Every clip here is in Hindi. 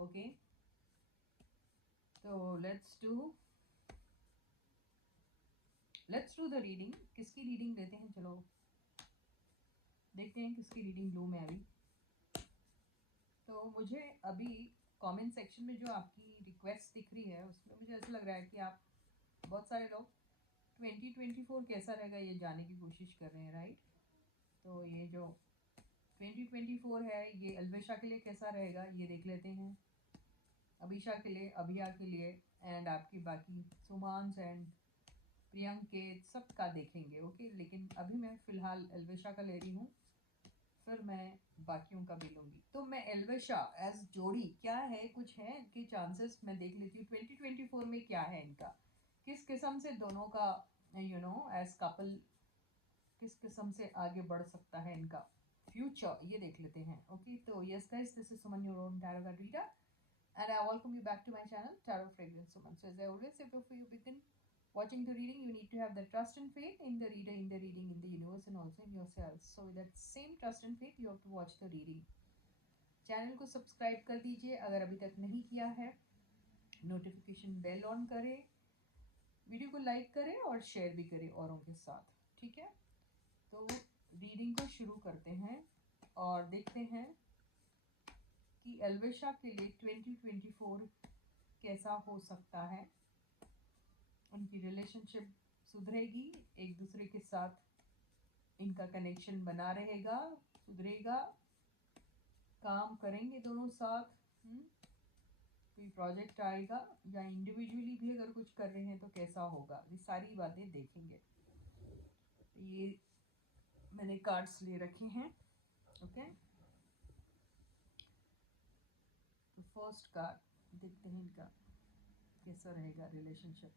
ओके, तो लेट्स डू द रीडिंग। किसकी रीडिंग लेते हैं, चलो देखते हैं किसकी रीडिंग लूँ मैं अभी। तो मुझे अभी कमेंट सेक्शन में जो आपकी रिक्वेस्ट दिख रही है उसमें मुझे ऐसा लग रहा है कि आप बहुत सारे लोग 2024 कैसा रहेगा ये जानने की कोशिश कर रहे हैं, राइट। तो ये जो 2024 है ये अलवेशा के लिए कैसा रहेगा ये देख लेते हैं, अभिशा के लिए, अभिया के लिए, एंड आपकी बाकी सुमांस एंड प्रियंक के सबका देखेंगे। ओके, लेकिन अभी मैं फ़िलहाल एल्वेशा का ले रही हूँ, फिर मैं बाकियों का भी लूँगी। तो मैं एल्वेशा एज जोड़ी क्या है, कुछ है इनके चांसेस मैं देख लेती हूँ 2024 में क्या है इनका, किस किस्म से दोनों का एज कपल किस किस्म से आगे बढ़ सकता है इनका फ्यूचर, ये देख लेते हैं। ओके, तो yes guys, this is Suman, your own tarot card reader, and I welcome you back to my channel, Tarot Fragrance Woman. So as I always say before you begin watching the reading, you need to have the trust and faith in the reader, in the reading, in the universe, and also in yourself. So with that same trust and faith, you have to watch the reading. Channel को सब्सक्राइब कर दीजिए अगर अभी तक नहीं किया है, नोटिफिकेशन बेल ऑन करें, वीडियो को लाइक करें और शेयर भी करें औरों के साथ, ठीक है। तो रीडिंग को शुरू करते हैं और देखते हैं कि एल्वेशा के लिए 2024 कैसा हो सकता है। उनकी रिलेशनशिप सुधरेगी, एक दूसरे के साथ इनका कनेक्शन बना रहेगा, सुधरेगा, काम करेंगे दोनों साथ, कोई प्रोजेक्ट आएगा या इंडिविजुअली भी अगर कुछ कर रहे हैं तो कैसा होगा, ये सारी बातें देखेंगे। ये मैंने कार्ड्स ले रखे हैं, ओके। तो फर्स्ट कार्ड देखते हैं इनका कैसा रहेगा relationship.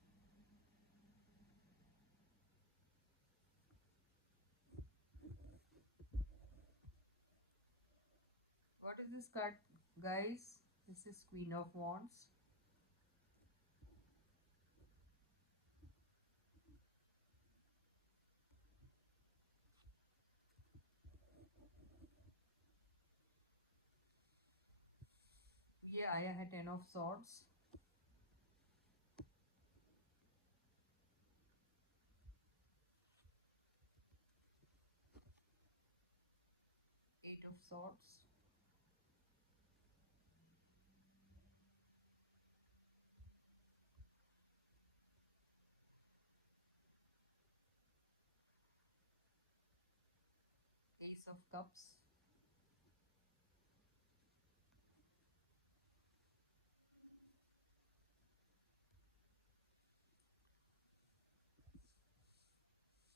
What is this card, guys? This is Queen of Wands. ये आया है 10 of Swords, Eight of Swords, Ace of Cups,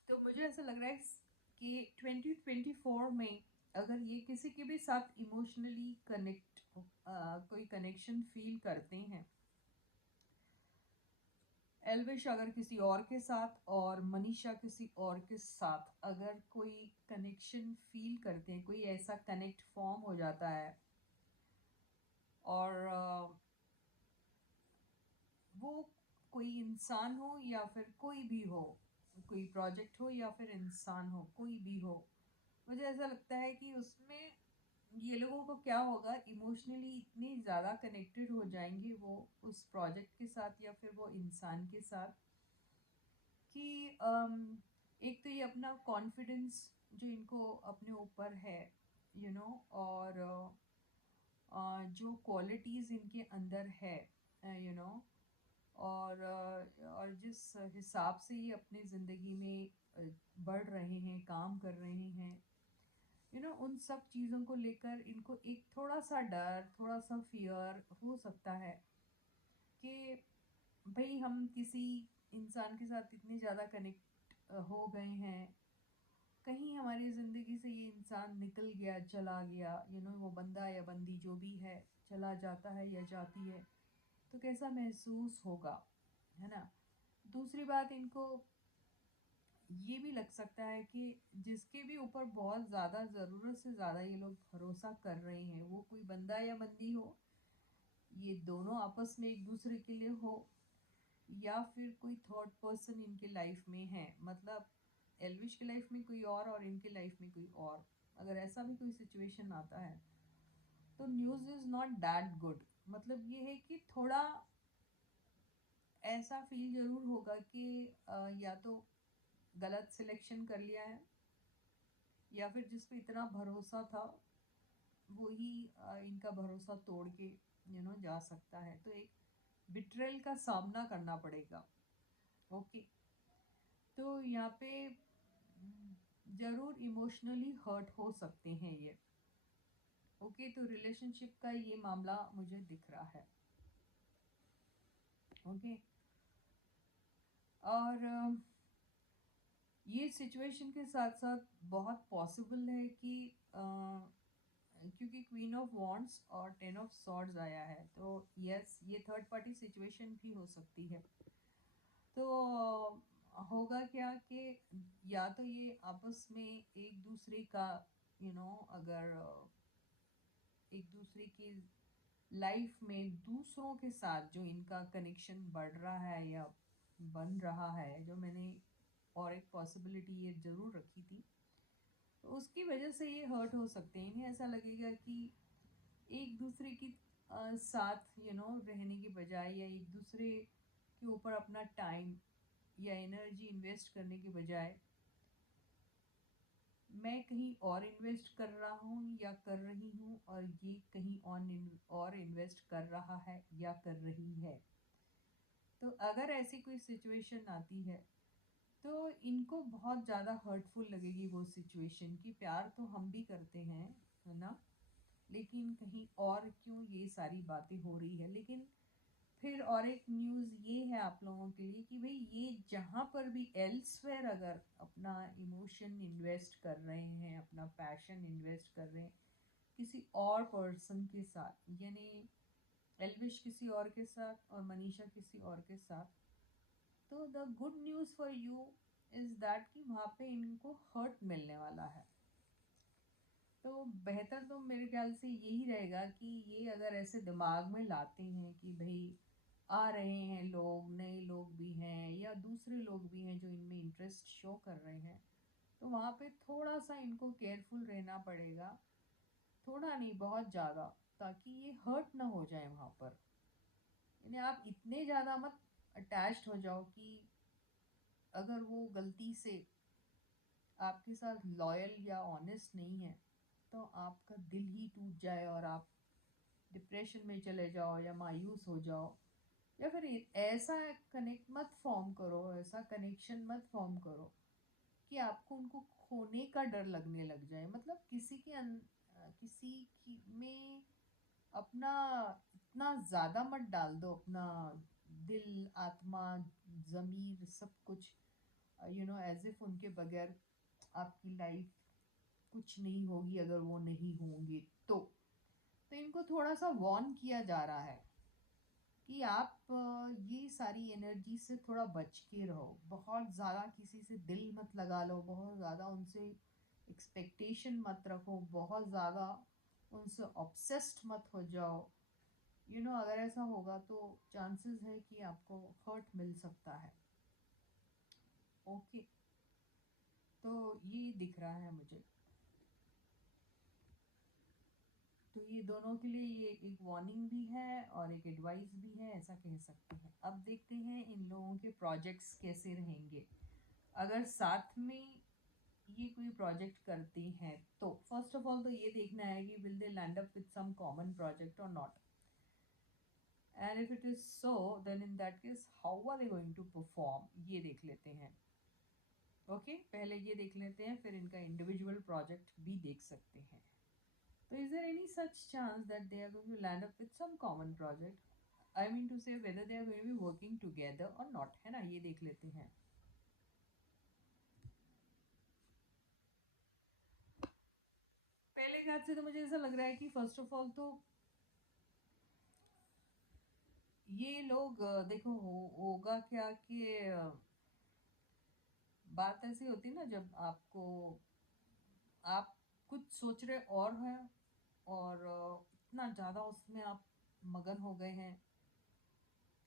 तो मुझे ऐसा लग रहा है कि 2024 में अगर ये किसी के भी साथ इमोशनली कोई कनेक्शन फील करते हैं, एल्विश अगर किसी और के साथ और मनीषा किसी और के साथ अगर कोई कनेक्शन फील करते हैं, कोई ऐसा कनेक्ट फॉर्म हो जाता है और वो कोई इंसान हो या फिर कोई भी हो, कोई प्रोजेक्ट हो या फिर इंसान हो, कोई भी हो, मुझे ऐसा लगता है कि उसमें ये लोगों को क्या होगा, इमोशनली इतने ज़्यादा कनेक्टेड हो जाएंगे वो उस प्रोजेक्ट के साथ या फिर वो इंसान के साथ कि एक तो ये अपना कॉन्फिडेंस जो इनको अपने ऊपर है, और जो क्वालिटीज़ इनके अंदर है, और जिस हिसाब से ये अपनी ज़िंदगी में बढ़ रहे हैं, काम कर रहे हैं, उन सब चीज़ों को लेकर इनको एक थोड़ा सा डर, थोड़ा सा फियर हो सकता है कि भाई हम किसी इंसान के साथ इतने ज़्यादा कनेक्ट हो गए हैं, कहीं हमारी ज़िंदगी से ये इंसान निकल गया, चला गया, वो बंदा या बंदी जो भी है चला जाता है या जाती है तो कैसा महसूस होगा, है ना। दूसरी बात, इनको ये भी लग सकता है कि जिसके भी ऊपर बहुत ज़्यादा ज़रूरत से ज़्यादा ये लोग भरोसा कर रहे हैं, वो कोई बंदा या बंदी हो, ये दोनों आपस में एक दूसरे के लिए हो, या फिर कोई थर्ड पर्सन इनके लाइफ में है, मतलब एल्विश की लाइफ में कोई और इनके लाइफ में कोई और, अगर ऐसा भी कोई सिचुएशन आता है तो news is not that good, मतलब ये है कि थोड़ा ऐसा फील ज़रूर होगा कि या तो गलत सिलेक्शन कर लिया है, या फिर जिस पे इतना भरोसा था वही इनका भरोसा तोड़ के जा सकता है। तो एक बिट्रेल का सामना करना पड़ेगा। ओके, तो यहाँ पे ज़रूर इमोशनली हर्ट हो सकते हैं ये। ओके, तो रिलेशनशिप का ये मामला मुझे दिख रहा है। ओके, और ये सिचुएशन के साथ साथ बहुत पॉसिबल है कि क्योंकि क्वीन ऑफ वॉन्ड्स और टेन ऑफ सॉर्ड्स आया है, तो यस ये थर्ड पार्टी सिचुएशन भी हो सकती है। तो होगा क्या कि या तो ये आपस में एक दूसरे का अगर एक दूसरे की लाइफ में दूसरों के साथ जो इनका कनेक्शन बढ़ रहा है या बन रहा है, जो मैंने और एक पॉसिबिलिटी ये ज़रूर रखी थी, तो उसकी वजह से ये हर्ट हो सकते हैं। इन्हें ऐसा लगेगा कि एक दूसरे की साथ रहने की बजाय या एक दूसरे के ऊपर अपना टाइम या एनर्जी इन्वेस्ट करने के बजाय मैं कहीं और इन्वेस्ट कर रहा हूँ या कर रही हूँ, और ये कहीं और इन्वेस्ट कर रहा है या कर रही है। तो अगर ऐसी कोई सिचुएशन आती है तो इनको बहुत ज़्यादा हर्टफुल लगेगी वो सिचुएशन, कि प्यार तो हम भी करते हैं, है ना, लेकिन कहीं और क्यों ये सारी बातें हो रही है। लेकिन फिर और एक न्यूज़ ये है आप लोगों के लिए कि भाई ये जहाँ पर भी एल्सवेयर अगर अपना इमोशन इन्वेस्ट कर रहे हैं, अपना पैशन इन्वेस्ट कर रहे हैं किसी और पर्सन के साथ, यानी एल्विश किसी और के साथ और मनीषा किसी और के साथ, तो the good news for you is that कि वहाँ पे इनको हर्ट मिलने वाला है। तो बेहतर तो मेरे ख्याल से यही रहेगा कि ये अगर ऐसे दिमाग में लाते हैं कि भाई आ रहे हैं लोग, नए लोग भी हैं या दूसरे लोग भी हैं जो इनमें इंटरेस्ट शो कर रहे हैं, तो वहाँ पे थोड़ा सा इनको केयरफुल रहना पड़ेगा। थोड़ा नहीं, बहुत ज़्यादा, ताकि ये हर्ट ना हो जाए वहाँ पर। यानी आप इतने ज़्यादा मत अटैच्ड हो जाओ कि अगर वो गलती से आपके साथ लॉयल या ऑनेस्ट नहीं है तो आपका दिल ही टूट जाए और आप डिप्रेशन में चले जाओ या मायूस हो जाओ, या फिर ऐसा कनेक्ट मत फॉर्म करो, ऐसा कनेक्शन मत फॉर्म करो कि आपको उनको खोने का डर लगने लग जाए। मतलब किसी की में अपना इतना ज़्यादा मत डाल दो, अपना दिल, आत्मा, ज़मीर, सब कुछ एज इफ उनके बगैर आपकी लाइफ कुछ नहीं होगी अगर वो नहीं होंगे तो इनको थोड़ा सा वार्न किया जा रहा है कि आप ये सारी एनर्जी से थोड़ा बच के रहो। बहुत ज़्यादा किसी से दिल मत लगा लो, बहुत ज़्यादा उनसे एक्सपेक्टेशन मत रखो, बहुत ज़्यादा उनसे ऑब्सेस्ड मत हो जाओ। अगर ऐसा होगा तो चांसेस है कि आपको हर्ट मिल सकता है। ओके, तो ये दिख रहा है मुझे। तो ये दोनों के लिए ये एक वार्निंग भी है और एक एडवाइस भी है, ऐसा कह सकते हैं। अब देखते हैं इन लोगों के प्रोजेक्ट्स कैसे रहेंगे अगर साथ में ये कोई प्रोजेक्ट करते हैं। तो फर्स्ट ऑफ ऑल तो ये देखना है कि will they land up with some common project और not, and if it is so then in that case how are they going to perform, ये देख लेते हैं। ओके, पहले ये देख लेते हैं, फिर इनका इंडिविजुअल प्रोजेक्ट भी देख सकते हैं। So is there any such chance that they are going to land up with some common project? I mean to say whether they are going to be working together or not, है ना, ये देख लेते हैं। पहले कार्ड से तो मुझे ऐसा लग रहा है कि फर्स्ट ऑफ ऑल तो ये लोग देखो होगा क्या कि बात ऐसी होती है ना, जब आपको आप कुछ सोच रहे और हैं और इतना ज़्यादा उसमें आप मगन हो गए हैं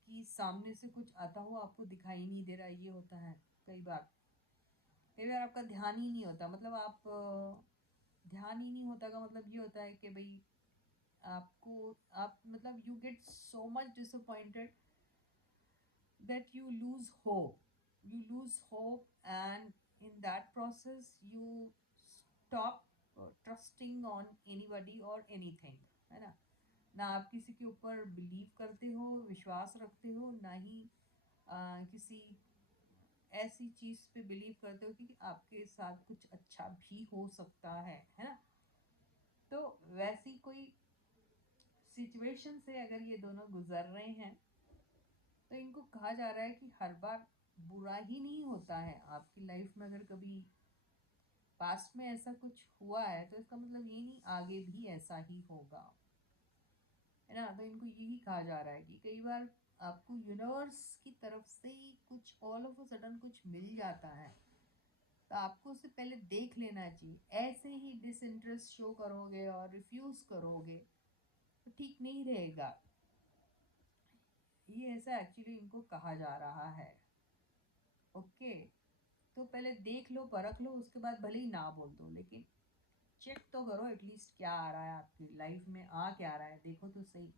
कि सामने से कुछ आता हुआ आपको दिखाई नहीं दे रहा। ये होता है कई बार। कई बार आपका ध्यान ही नहीं होता, मतलब आप ध्यान ही नहीं होता का मतलब ये होता है कि भाई आपको आप मतलब you get so much disappointed that you lose hope, and in that process you stop trusting on anybody or anything, है ना। ना आप किसी के ऊपर बिलीव करते हो, विश्वास रखते हो, ना ही किसी ऐसी चीज़ पे बिलीव करते हो कि आपके साथ कुछ अच्छा भी हो सकता है ना। तो वैसी कोई सिचुएशन से अगर ये दोनों गुजर रहे हैं तो इनको कहा जा रहा है कि हर बार बुरा ही नहीं होता है आपकी लाइफ में। अगर कभी पास्ट में ऐसा कुछ हुआ है तो इसका मतलब ये नहीं आगे भी ऐसा ही होगा, है ना। तो इनको यही कहा जा रहा है कि कई बार आपको यूनिवर्स की तरफ से ही कुछ ऑल ऑफ अ सडन कुछ मिल जाता है, तो आपको उसे पहले देख लेना चाहिए। ऐसे ही डिसइंटरेस्ट शो करोगे और रिफ्यूज करोगे तो ठीक नहीं रहेगा। ये ऐसा एक्चुअली इनको कहा जा रहा है। ओके, तो पहले देख लो, परख लो, उसके बाद भले ही ना बोल दो, लेकिन चेक तो करो एटलीस्ट क्या आ रहा है आपकी लाइफ में, आ क्या रहा है देखो तो सही।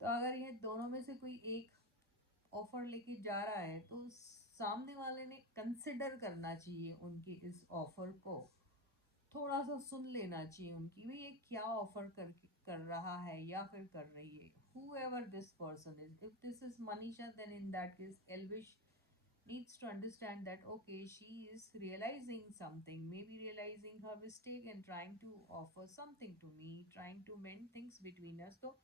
तो अगर ये दोनों में से कोई एक ऑफर लेके जा रहा है तो सामने वाले ने कंसिडर करना चाहिए उनकी इस ऑफर को, थोड़ा सा सुन लेना चाहिए उनकी भी ये क्या ऑफर कर रहा है या फिर कर रही है। whoever this person is, if this is Manisha, then in that case Elvish needs to understand that okay, she is realizing something, maybe realizing her mistake and trying to offer something to me, trying to mend things between us. So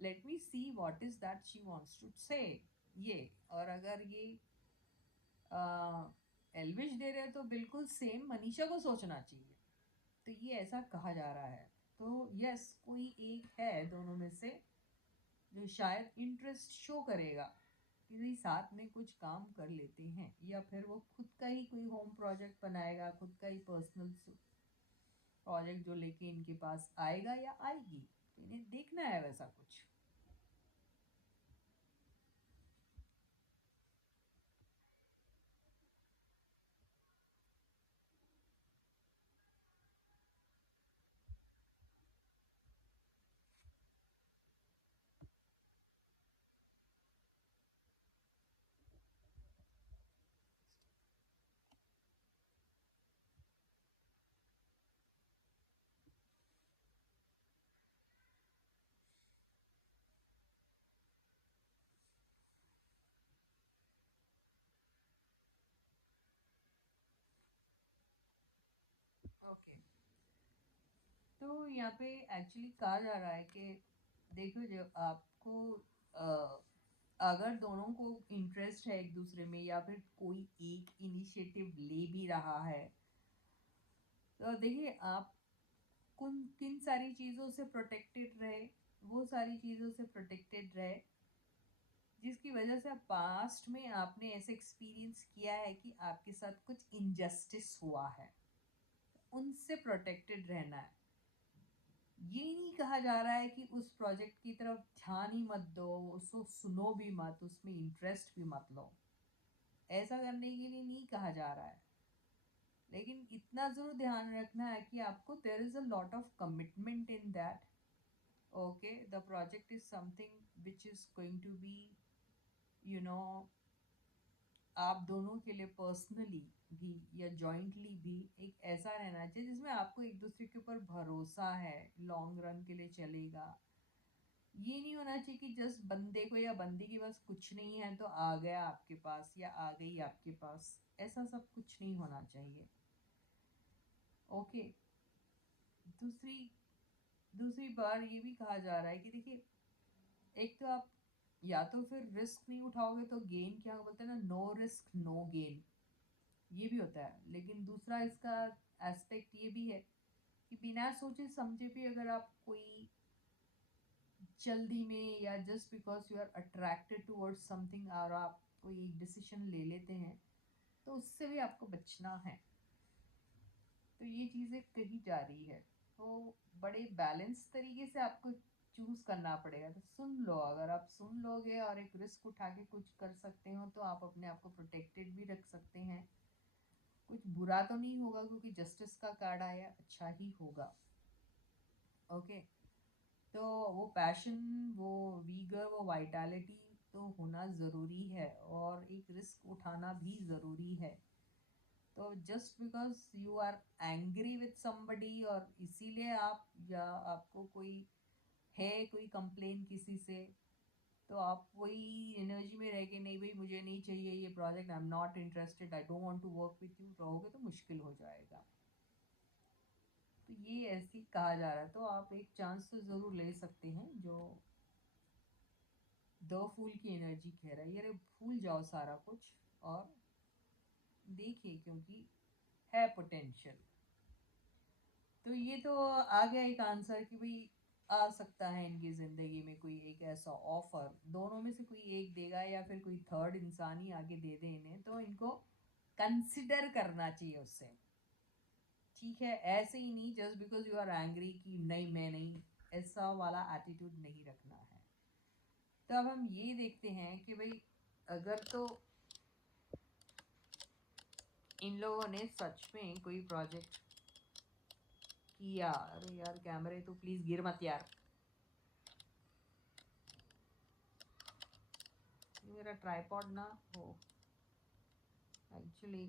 let me see what is that she wants to say। ये और अगर ये एल्विश दे रहे हैं तो बिल्कुल सेम मनीषा को सोचना चाहिए। तो ये ऐसा कहा जा रहा है। तो यस, कोई एक है दोनों में से जो शायद इंटरेस्ट शो करेगा कि साथ में कुछ काम कर लेते हैं, या फिर वो खुद का ही कोई होम प्रोजेक्ट बनाएगा, खुद का ही पर्सनल प्रोजेक्ट जो लेके इनके पास आएगा या आएगी। तो इन्हें देखना है वैसा कुछ। ओके, तो यहाँ पे एक्चुअली कहा जा रहा है कि देखो, जब आपको अगर दोनों को इंटरेस्ट है एक दूसरे में, या फिर कोई एक इनिशिएटिव ले भी रहा है, तो देखिए आप किन सारी चीज़ों से प्रोटेक्टेड रहे, वो सारी चीज़ों से प्रोटेक्टेड रहे जिसकी वजह से पास्ट में आपने ऐसे एक्सपीरियंस किया है कि आपके साथ कुछ इनजस्टिस हुआ है, उनसे प्रोटेक्टेड रहना है। ये नहीं कहा जा रहा है कि उस प्रोजेक्ट की तरफ ध्यान ही मत दो, उसको सुनो भी मत, उसमें इंटरेस्ट भी मत लो, ऐसा करने के लिए नहीं कहा जा रहा है। लेकिन इतना ज़रूर ध्यान रखना है कि आपको there is a lot of commitment in that. Okay, the project is something which is going to be, you know, आप दोनों के लिए पर्सनली भी या जॉइंटली भी एक ऐसा रहना चाहिए जिसमें आपको एक दूसरे के ऊपर भरोसा है, लॉन्ग रन के लिए चलेगा। ये नहीं होना चाहिए कि जस्ट बंदे को या बंदी के पास कुछ नहीं है तो आ गया आपके पास या आ गई आपके पास, ऐसा सब कुछ नहीं होना चाहिए। ओके, दूसरी दूसरी बार ये भी कहा जा रहा है कि देखिए, एक तो आप या तो फिर रिस्क नहीं उठाओगे तो गेन क्या बोलते हैं ना, नो रिस्क नो गेन, ये भी होता है। लेकिन दूसरा इसका एस्पेक्ट ये भी है कि बिना सोचे समझे भी अगर आप कोई जल्दी में या just because you are attracted towards something और आप कोई एक डिसीजन ले लेते हैं, तो उससे भी आपको बचना है। तो ये चीज़ें कही जा रही है, तो बड़े बैलेंस तरीके से आपको चूज करना पड़ेगा। तो सुन लो, अगर आप सुन लोगे और एक रिस्क उठा के कुछ कर सकते हो तो आप अपने आप को प्रोटेक्टेड भी रख सकते हैं। कुछ बुरा तो नहीं होगा क्योंकि जस्टिस का कार्ड आया, अच्छा ही होगा। ओके, तो वो पैशन, वो वीगर, वो वाइटैलिटी तो होना ज़रूरी है, और एक रिस्क उठाना भी ज़रूरी है। तो just because you are angry with somebody, और इसीलिए आप, या आपको कोई है कोई कंप्लेन किसी से, तो आप वही एनर्जी में रह के, नहीं भाई मुझे नहीं चाहिए ये project, I am not interested, I don't want to work with you, रहोगे तो मुश्किल हो जाएगा। तो ये ऐसे ही कहा जा रहा है। तो आप एक चांस तो ज़रूर ले सकते हैं, जो द फूल की एनर्जी कह रहा है, ये भूल जाओ सारा कुछ और देखिए, क्योंकि है पोटेंशियल। तो ये तो आ गया एक आंसर कि भाई आ सकता है इनकी ज़िंदगी में कोई एक ऐसा ऑफर, दोनों में से कोई एक देगा या फिर कोई थर्ड इंसान ही आके दे दे इन्हें, तो इनको कंसिडर करना चाहिए उससे। ठीक है, ऐसे ही नहीं just because you are angry कि नहीं मैं नहीं, ऐसा वाला एटीट्यूड नहीं रखना है। तो अब हम ये देखते हैं कि भाई अगर तो इन लोगों ने सच में कोई प्रोजेक्ट किया, अरे यार कैमरे तो प्लीज गिर मत यार, मेरा ट्राइपॉड ना हो एक्चुअली,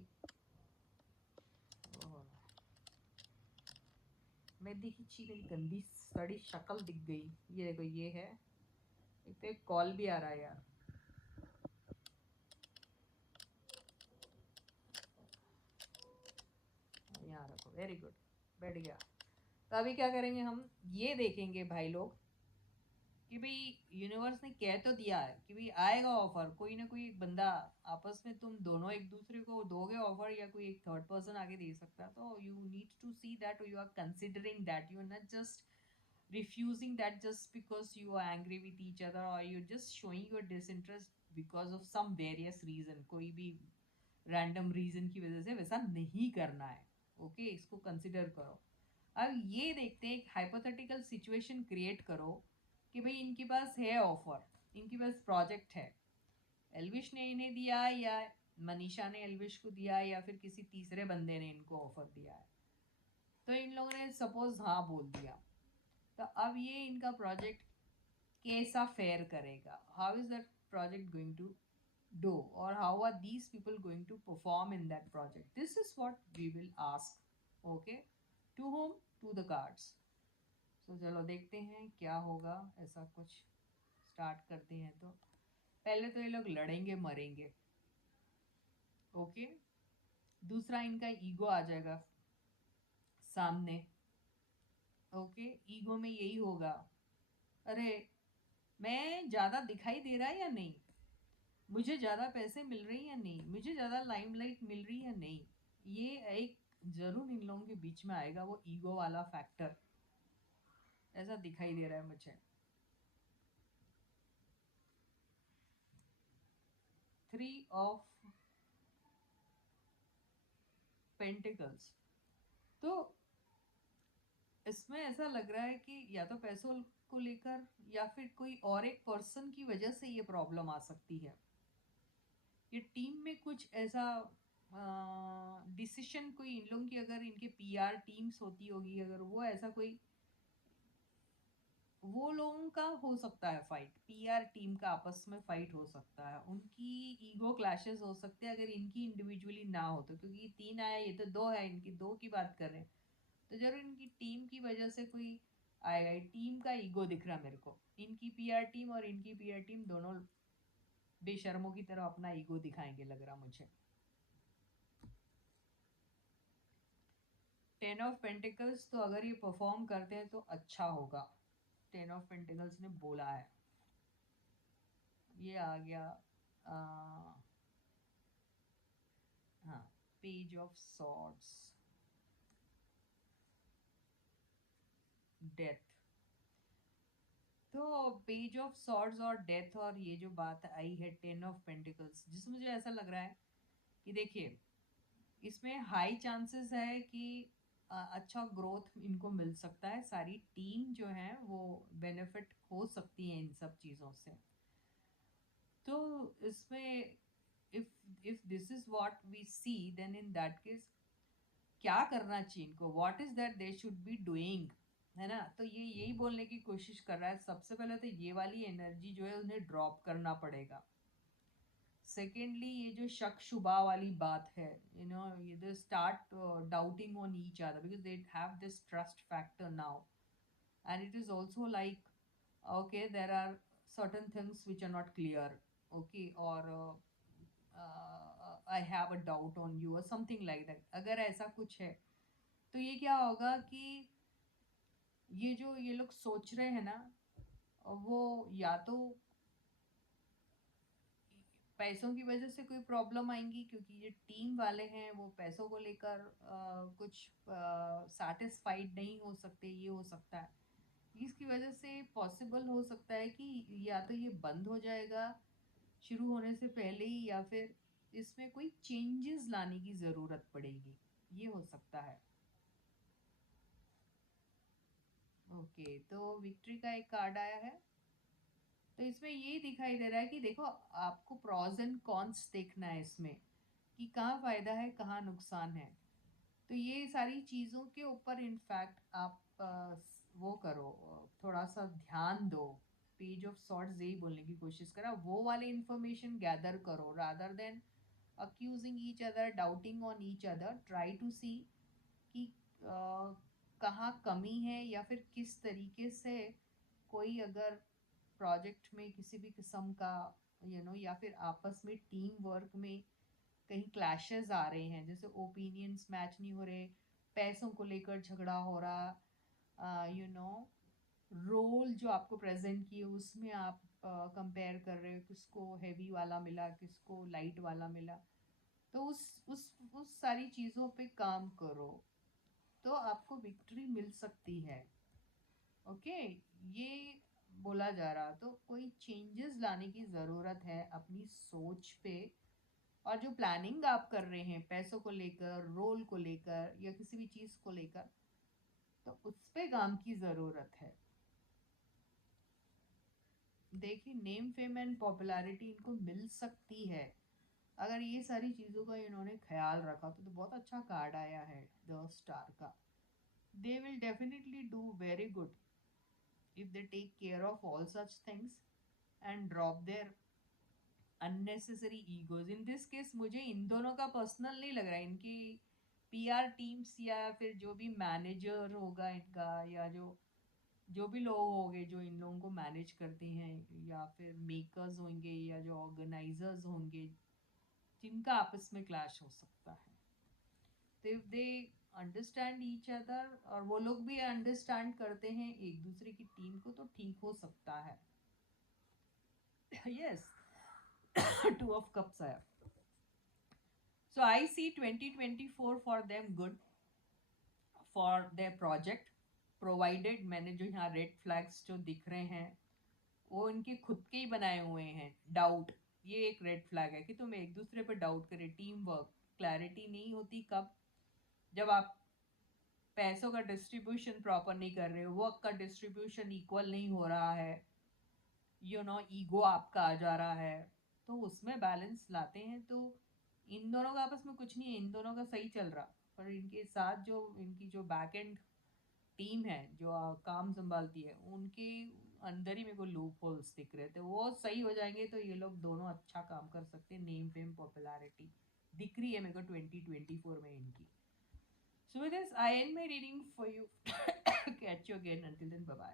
मैं देखी ची मेरी गंदी सड़ी शक्ल दिख गई। ये देखो, ये है, एक तो एक कॉल भी आ रहा है यार। यहाँ रखो, वेरी गुड, बैठ गया। तो अभी क्या करेंगे, हम ये देखेंगे भाई लोग कि भाई यूनिवर्स ने कह तो दिया है कि भाई आएगा ऑफर, कोई ना कोई बंदा, आपस में तुम दोनों एक दूसरे को दोगे ऑफर, या कोई एक थर्ड पर्सन आगे दे सकता है। तो you need to see that, you are considering that, you are not just refusing that just because you are angry with each other, or you're just showing your disinterest because of some various reason, कोई भी रैंडम रीजन की वजह से वैसा नहीं करना है। ओके, इसको कंसिडर करो। अब ये देखते हैं, एक हाइपोथेटिकल सिचुएशन क्रिएट करो कि भाई इनके पास है ऑफर, इनके पास प्रोजेक्ट है, एल्विश ने इन्हें दिया, या मनीषा ने एल्विश को दिया, या फिर किसी तीसरे बंदे ने इनको ऑफर दिया है। तो इन लोगों ने सपोज हाँ बोल दिया, तो अब ये इनका प्रोजेक्ट कैसा फेयर करेगा, how is that project going to do, or how are these people going to perform in that project? This is what we will ask. Okay, to whom? To the cards. So चलो देखते हैं क्या होगा। ऐसा कुछ स्टार्ट करते हैं, तो पहले तो ये लोग लड़ेंगे मरेंगे। ओके, दूसरा इनका ईगो आ जाएगा सामने। ओके, ईगो में यही होगा, अरे मैं ज़्यादा दिखाई दे रहा है या नहीं, मुझे ज़्यादा पैसे मिल रही है या नहीं, मुझे ज़्यादा लाइमलाइट मिल रही है नहीं। ये एक ज़रूर इन लोगों के बीच में आएगा, वो ईगो वाला फैक्टर, ऐसा दिखाई दे रहा है मुझे। 3 ऑफ पेंटिकल्स, तो इसमें ऐसा लग रहा है कि या तो पैसों को लेकर, या फिर कोई और एक पर्सन की वजह से ये प्रॉब्लम आ सकती है। ये टीम में कुछ ऐसा डिसीशन, कोई इन लोगों की, अगर इनके पीआर टीम्स होती होगी, अगर वो ऐसा कोई, वो लोगों का हो सकता है फाइट, पीआर टीम का आपस में फाइट हो सकता है, उनकी ईगो क्लैशेस हो सकते हैं अगर इनकी इंडिविजुअली ना हो तो, क्योंकि 3 आया, ये तो 2 है, इनकी 2 की बात कर रहे हैं, तो जरूर इनकी टीम की वजह से कोई आएगा। टीम का ईगो दिख रहा है मेरे को, इनकी पीआर टीम और इनकी पीआर टीम दोनों बेशर्मों की तरह अपना ईगो दिखाएंगे, लग रहा मुझे। 10 ऑफ पेंटिकल्स, तो अगर ये परफॉर्म करते हैं तो अच्छा होगा, 10 ऑफ पेंटिकल्स ने बोला है। ये आ गया हाँ, पेज ऑफ सॉर्ड्स, डेथ। तो पेज ऑफ सॉर्ड्स और डेथ, और ये जो बात आई है 10 ऑफ पेंटिकल्स, जिसमें मुझे ऐसा लग रहा है कि देखिए इसमें हाई चांसेस है कि अच्छा ग्रोथ इनको मिल सकता है, सारी टीम जो है वो बेनिफिट हो सकती है इन सब चीज़ों से। तो इसमें if this is what we see, then in that case क्या करना चाहिए इनको, what is that they should be doing है ना। तो ये यही बोलने की कोशिश कर रहा है, सबसे पहले तो ये वाली एनर्जी जो है उन्हें ड्रॉप करना पड़ेगा। सेकेंडली ये जो शक शुबा वाली बात है, ये they start doubting on each other because they have this trust factor now, and it is also like okay, there are certain things which are not clear, okay, or I have a doubt on you or something like that। अगर ऐसा कुछ है तो ये क्या होगा कि ये जो ये लोग सोच रहे हैं ना, वो या तो पैसों की वजह से कोई प्रॉब्लम आएंगी, क्योंकि ये टीम वाले हैं वो पैसों को लेकर कुछ सेटिस्फाइड नहीं हो सकते, ये हो सकता है। इसकी वजह से पॉसिबल हो सकता है कि या तो ये बंद हो जाएगा शुरू होने से पहले ही, या फिर इसमें कोई चेंजेस लाने की ज़रूरत पड़ेगी, ये हो सकता है। ओके, तो विक्ट्री का एक कार्ड आया है। तो इसमें ये दिखाई दे रहा है कि देखो, आपको प्रॉज एंड कॉन्स देखना है इसमें, कि कहाँ फ़ायदा है कहाँ नुकसान है। तो ये सारी चीज़ों के ऊपर इनफैक्ट आप वो करो, थोड़ा सा ध्यान दो। पेज ऑफ सॉर्ट्स यही बोलने की कोशिश करा, वो वाले इंफॉर्मेशन गैदर करो rather than accusing each other, doubting on each other। try to see कि कहाँ कमी है, या फिर किस तरीके से कोई अगर प्रोजेक्ट में किसी भी किस्म का या फिर आपस में टीम वर्क में कहीं क्लैशेस आ रहे हैं, जैसे ओपिनियंस मैच नहीं हो रहे, पैसों को लेकर झगड़ा हो रहा, रोल जो आपको प्रेजेंट किए उसमें आप कंपेयर कर रहे हो, किसको हैवी वाला मिला किसको लाइट वाला मिला। तो उस सारी चीज़ों पे काम करो, तो आपको विक्ट्री मिल सकती है। ओके, ये बोला जा रहा, तो कोई चेंजेस लाने की ज़रूरत है अपनी सोच पे, और जो प्लानिंग आप कर रहे हैं पैसों को लेकर, रोल को लेकर, या किसी भी चीज़ को लेकर, तो उस पे काम की ज़रूरत है। देखिए, नेम फेम एंड पॉपुलैरिटी इनको मिल सकती है अगर ये सारी चीज़ों का इन्होंने ख्याल रखा, तो बहुत अच्छा कार्ड आया है द स्टार का। They will definitely do very good if they take care of all such things and drop their unnecessary egos। in this case मुझे इन दोनों का पर्सनल नहीं लग रहा है, इनकी पीआर टीम्स या फिर जो भी मैनेजर होगा इनका, या जो भी लोग होंगे जो इन लोगों को मैनेज करते हैं, या फिर मेकर्स होंगे या जो ऑर्गेनाइजर्स होंगे, जिनका आपस में क्लैश हो सकता है। तो if they understand each other, और वो लोग भी अंडरस्टैंड करते हैं एक दूसरे की टीम को, तो ठीक हो सकता है। yes। टू ऑफ कप्स आया। सो आई सी 2024 for them good for their project, provided मैंने जो यहाँ रेड फ्लैग्स जो दिख रहे हैं वो इनके खुद के ही बनाए हुए हैं। डाउट, ये एक रेड फ्लैग है कि तुम एक दूसरे पर डाउट करें। टीम वर्क, क्लैरिटी नहीं होती कब, जब आप पैसों का डिस्ट्रीब्यूशन प्रॉपर नहीं कर रहे हो, वर्क का डिस्ट्रीब्यूशन इक्वल नहीं हो रहा है, ईगो आपका आ जा रहा है, तो उसमें बैलेंस लाते हैं। तो इन दोनों का आपस में कुछ नहीं है, इन दोनों का सही चल रहा, पर इनके साथ जो इनकी जो बैक एंड टीम है जो काम संभालती है, उनके अंदर ही मेरे को लूप होल्स दिख रहे थे। वो सही हो जाएंगे तो ये लोग दोनों अच्छा काम कर सकते हैं। नेम फेम पॉपुलैरिटी दिख रही है मेरे को 2024 में इनकी। So with this, I end my reading for you. Catch you again. Until then, bye bye.